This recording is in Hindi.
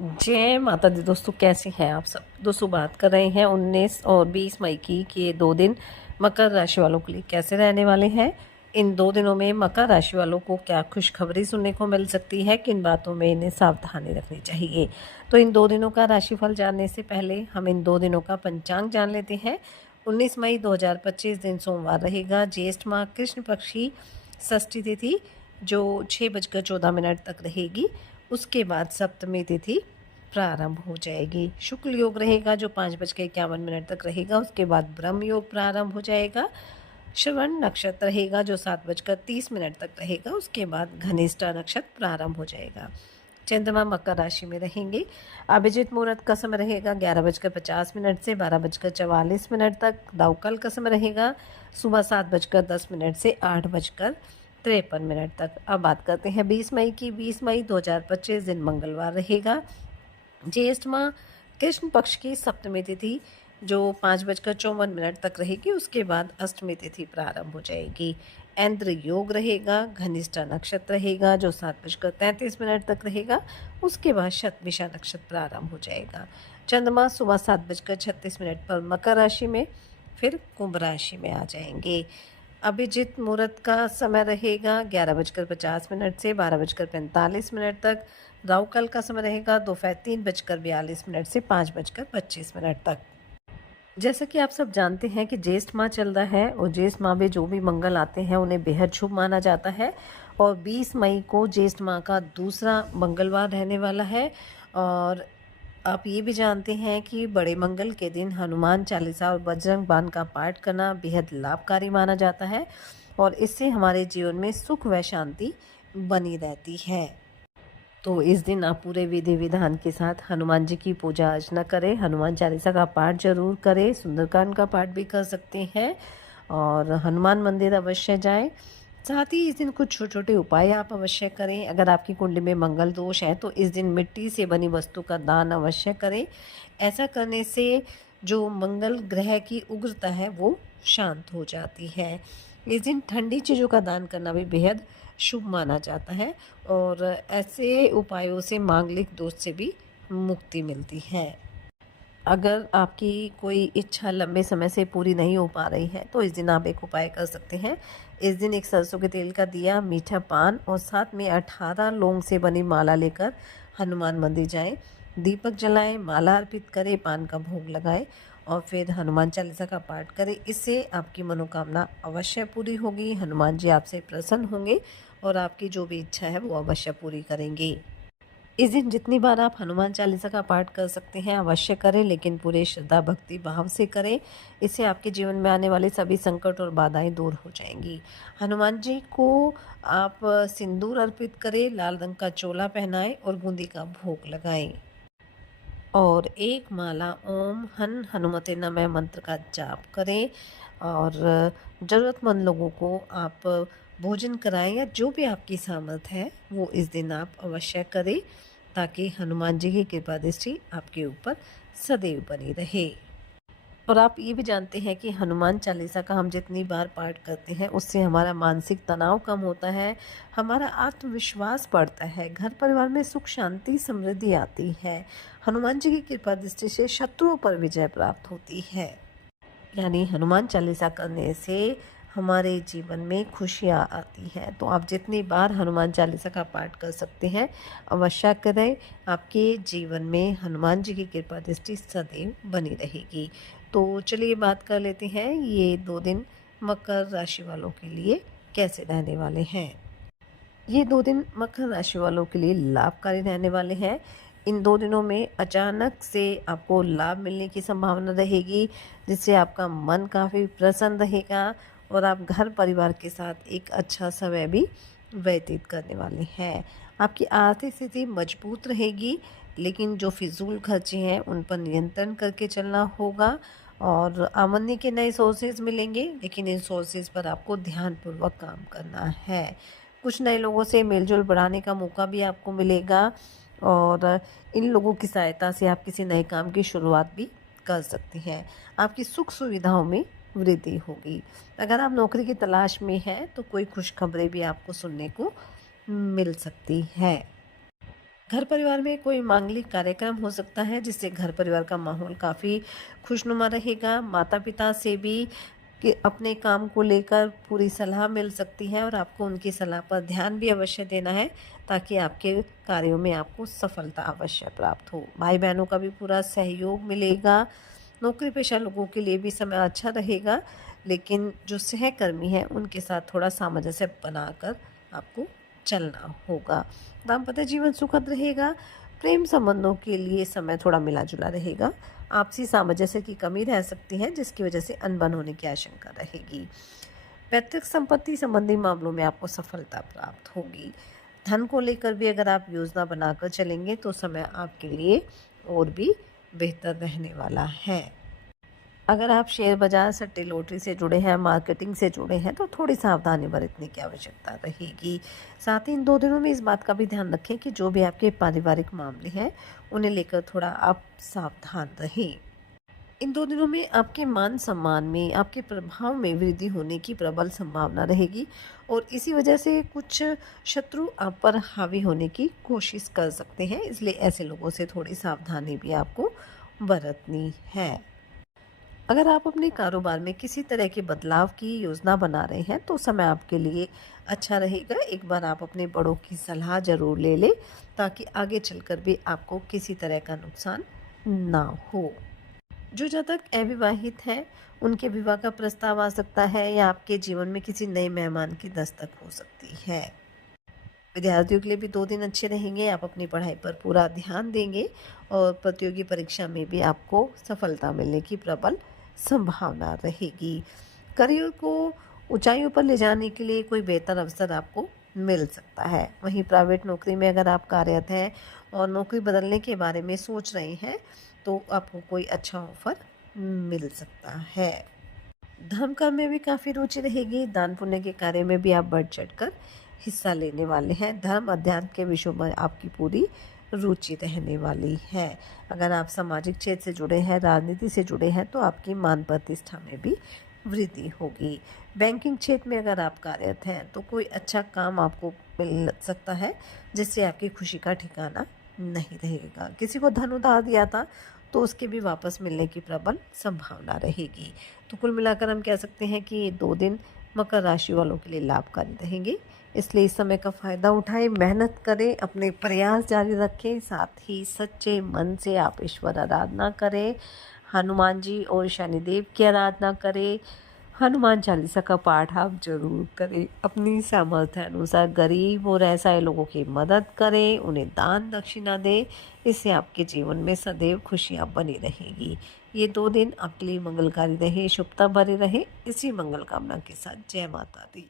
जय माता दी दोस्तों, कैसे हैं आप सब। दोस्तों बात कर रहे हैं 19 और 20 मई की कि ये 2 दिन मकर राशि वालों के लिए कैसे रहने वाले हैं। इन 2 दिनों में मकर राशि वालों को क्या खुशखबरी सुनने को मिल सकती है, किन बातों में इन्हें सावधानी रखनी चाहिए। तो इन 2 दिनों का राशिफल जानने से पहले हम इन 2 दिनों का पंचांग जान लेते हैं। 19 मई 2025 दिन सोमवार रहेगा, ज्येष्ठ माह कृष्ण पक्षी षष्ठी तिथि जो 6:14 तक रहेगी। उसके बाद सप्तमी तिथि प्रारंभ हो जाएगी। शुक्ल योग रहेगा जो 5:51 तक रहेगा। उसके बाद ब्रह्म योग प्रारंभ हो जाएगा। श्रवण नक्षत्र रहेगा जो 7:30 तक रहेगा। उसके बाद घनिष्ठा नक्षत्र प्रारंभ हो जाएगा। चंद्रमा मकर राशि में रहेंगे। अभिजित मुहूर्त का समय रहेगा 11:50 से 12:44 तक। दावकाल का समय रहेगा सुबह 7:10 से 8:53 तक। अब बात करते हैं 20 मई की। 20 मई 2025 दिन मंगलवार रहेगा। ज्येष्ठ माह कृष्ण पक्ष की सप्तमी तिथि जो 5:54 तक रहेगी। उसके बाद अष्टमी तिथि प्रारंभ हो जाएगी। ऐन्द्र योग रहेगा। घनिष्ठा नक्षत्र रहेगा जो 7:33 तक रहेगा। उसके बाद शतभिषा नक्षत्र प्रारंभ हो जाएगा। चंद्रमा सुबह 7:36 पर मकर राशि में फिर कुंभ राशि में आ जाएंगे। अभिजित मुहूर्त का समय रहेगा 11:50 से 12:45 तक। राहु काल का समय रहेगा दोपहर 3:42 से 5:25 तक। जैसा कि आप सब जानते हैं कि ज्येष्ठ माह चल रहा है और ज्येष्ठ माह में जो भी मंगल आते हैं उन्हें बेहद शुभ माना जाता है। और 20 मई को ज्येष्ठ माह का दूसरा मंगलवार रहने वाला है। और आप ये भी जानते हैं कि बड़े मंगल के दिन हनुमान चालीसा और बजरंग बाण का पाठ करना बेहद लाभकारी माना जाता है और इससे हमारे जीवन में सुख व शांति बनी रहती है। तो इस दिन आप पूरे विधि विधान के साथ हनुमान जी की पूजा अर्चना करें। हनुमान चालीसा का पाठ जरूर करें। सुंदरकांड का पाठ भी कर सकते हैं और हनुमान मंदिर अवश्य जाएं। साथ ही इस दिन कुछ छोटे छोटे उपाय आप अवश्य करें। अगर आपकी कुंडली में मंगल दोष है तो इस दिन मिट्टी से बनी वस्तु का दान अवश्य करें। ऐसा करने से जो मंगल ग्रह की उग्रता है वो शांत हो जाती है। इस दिन ठंडी चीज़ों का दान करना भी बेहद शुभ माना जाता है और ऐसे उपायों से मांगलिक दोष से भी मुक्ति मिलती है। अगर आपकी कोई इच्छा लंबे समय से पूरी नहीं हो पा रही है तो इस दिन आप एक उपाय कर सकते हैं। इस दिन एक सरसों के तेल का दिया, मीठा पान और साथ में 18 लौंग से बनी माला लेकर हनुमान मंदिर जाएं। दीपक जलाएं, माला अर्पित करें, पान का भोग लगाएं और फिर हनुमान चालीसा का पाठ करें। इससे आपकी मनोकामना अवश्य पूरी होगी। हनुमान जी आपसे प्रसन्न होंगे और आपकी जो भी इच्छा है वो अवश्य पूरी करेंगे। इस दिन जितनी बार आप हनुमान चालीसा का पाठ कर सकते हैं अवश्य करें, लेकिन पूरे श्रद्धा भक्ति भाव से करें। इससे आपके जीवन में आने वाले सभी संकट और बाधाएं दूर हो जाएंगी। हनुमान जी को आप सिंदूर अर्पित करें, लाल रंग का चोला पहनाएं और बूंदी का भोग लगाएं और एक माला ओम हन हनुमते नमः मंत्र का जाप करें। और ज़रूरतमंद लोगों को आप भोजन कराएं या जो भी आपकी सामर्थ्य है वो इस दिन आप अवश्य करें ताकि हनुमान जी की कृपा दृष्टि आपके ऊपर सदैव बनी रहे। और आप ये भी जानते हैं कि हनुमान चालीसा का हम जितनी बार पाठ करते हैं उससे हमारा मानसिक तनाव कम होता है, हमारा आत्मविश्वास बढ़ता है, घर परिवार में सुख शांति समृद्धि आती है। हनुमान जी की कृपा दृष्टि से शत्रुओं पर विजय प्राप्त होती है। यानी हनुमान चालीसा करने से हमारे जीवन में खुशियाँ आती हैं। तो आप जितनी बार हनुमान चालीसा का पाठ कर सकते हैं अवश्य करें। आपके जीवन में हनुमान जी की कृपा दृष्टि सदैव बनी रहेगी। तो चलिए बात कर लेते हैं ये 2 दिन मकर राशि वालों के लिए कैसे रहने वाले हैं। ये 2 दिन मकर राशि वालों के लिए लाभकारी रहने वाले हैं। इन 2 दिनों में अचानक से आपको लाभ मिलने की संभावना रहेगी जिससे आपका मन काफ़ी प्रसन्न रहेगा और आप घर परिवार के साथ एक अच्छा समय भी व्यतीत करने वाले हैं। आपकी आर्थिक स्थिति मजबूत रहेगी, लेकिन जो फिजूल खर्चे हैं उन पर नियंत्रण करके चलना होगा। और आमदनी के नए सोर्सेज मिलेंगे, लेकिन इन सोर्सेज पर आपको ध्यानपूर्वक काम करना है। कुछ नए लोगों से मेलजोल बढ़ाने का मौका भी आपको मिलेगा और इन लोगों की सहायता से आप किसी नए काम की शुरुआत भी कर सकते हैं। आपकी सुख सुविधाओं में वृद्धि होगी। अगर आप नौकरी की तलाश में हैं तो कोई खुशखबरी भी आपको सुनने को मिल सकती है। घर परिवार में कोई मांगलिक कार्यक्रम हो सकता है जिससे घर परिवार का माहौल काफ़ी खुशनुमा रहेगा। माता पिता से भी कि अपने काम को लेकर पूरी सलाह मिल सकती है और आपको उनकी सलाह पर ध्यान भी अवश्य देना है ताकि आपके कार्यों में आपको सफलता अवश्य प्राप्त हो। भाई बहनों का भी पूरा सहयोग मिलेगा। नौकरी पेशा लोगों के लिए भी समय अच्छा रहेगा, लेकिन जो सहकर्मी हैं उनके साथ थोड़ा सामंजस्य बनाकर आपको चलना होगा। दाम्पत्य जीवन सुखद रहेगा। प्रेम संबंधों के लिए समय थोड़ा मिला-जुला रहेगा। आपसी सामंजस्य की कमी रह सकती है जिसकी वजह से अनबन होने की आशंका रहेगी। पैतृक संपत्ति संबंधी मामलों में आपको सफलता प्राप्त होगी। धन को लेकर भी अगर आप योजना बनाकर चलेंगे तो समय आपके लिए और भी बेहतर रहने वाला है। अगर आप शेयर बाजार, सट्टे लॉटरी से जुड़े हैं, मार्केटिंग से जुड़े हैं तो थोड़ी सावधानी बरतने की आवश्यकता रहेगी। साथ ही इन 2 दिनों में इस बात का भी ध्यान रखें कि जो भी आपके पारिवारिक मामले हैं उन्हें लेकर थोड़ा आप सावधान रहें। इन 2 दिनों में आपके मान सम्मान में, आपके प्रभाव में वृद्धि होने की प्रबल संभावना रहेगी और इसी वजह से कुछ शत्रु आप पर हावी होने की कोशिश कर सकते हैं, इसलिए ऐसे लोगों से थोड़ी सावधानी भी आपको बरतनी है। अगर आप अपने कारोबार में किसी तरह के बदलाव की योजना बना रहे हैं तो समय आपके लिए अच्छा रहेगा। एक बार आप अपने बड़ों की सलाह ज़रूर ले लें ताकि आगे चलकर भी आपको किसी तरह का नुकसान ना हो। जो जातक अविवाहित हैं उनके विवाह का प्रस्ताव आ सकता है या आपके जीवन में किसी नए मेहमान की दस्तक हो सकती है। विद्यार्थियों के लिए भी 2 दिन अच्छे रहेंगे। आप अपनी पढ़ाई पर पूरा ध्यान देंगे और प्रतियोगी परीक्षा में भी आपको सफलता मिलने की प्रबल संभावना रहेगी। करियर को ऊंचाइयों पर ले जाने के लिए कोई बेहतर अवसर आपको मिल सकता है। वहीं प्राइवेट नौकरी में अगर आप कार्यरत हैं और नौकरी बदलने के बारे में सोच रहे हैं तो आपको कोई अच्छा ऑफर मिल सकता है। धर्म कर्म में भी काफ़ी रुचि रहेगी। दान पुण्य के कार्य में भी आप बढ़ चढ़कर हिस्सा लेने वाले हैं। धर्म अध्यात्म के विषयों में आपकी पूरी रुचि रहने वाली है। अगर आप सामाजिक क्षेत्र से जुड़े हैं, राजनीति से जुड़े हैं तो आपकी मान प्रतिष्ठा में भी वृद्धि होगी। बैंकिंग क्षेत्र में अगर आप कार्यरत हैं तो कोई अच्छा काम आपको मिल सकता है जिससे आपकी खुशी का ठिकाना नहीं रहेगा। किसी को धन उधार दिया था तो उसके भी वापस मिलने की प्रबल संभावना रहेगी। तो कुल मिलाकर हम कह सकते हैं कि ये 2 दिन मकर राशि वालों के लिए लाभकारी रहेंगे, इसलिए इस समय का फ़ायदा उठाएं, मेहनत करें, अपने प्रयास जारी रखें, साथ ही सच्चे मन से आप ईश्वर आराधना करें, हनुमान जी और शनिदेव की आराधना करें। हनुमान चालीसा का पाठ आप जरूर करें। अपनी सामर्थ्य अनुसार गरीब और असहाय लोगों की मदद करें, उन्हें दान दक्षिणा दें। इससे आपके जीवन में सदैव खुशियाँ बनी रहेगी। ये 2 दिन आपके लिए मंगलकारी रहे, शुभता भरे रहे। इसी मंगल कामना के साथ जय माता दी।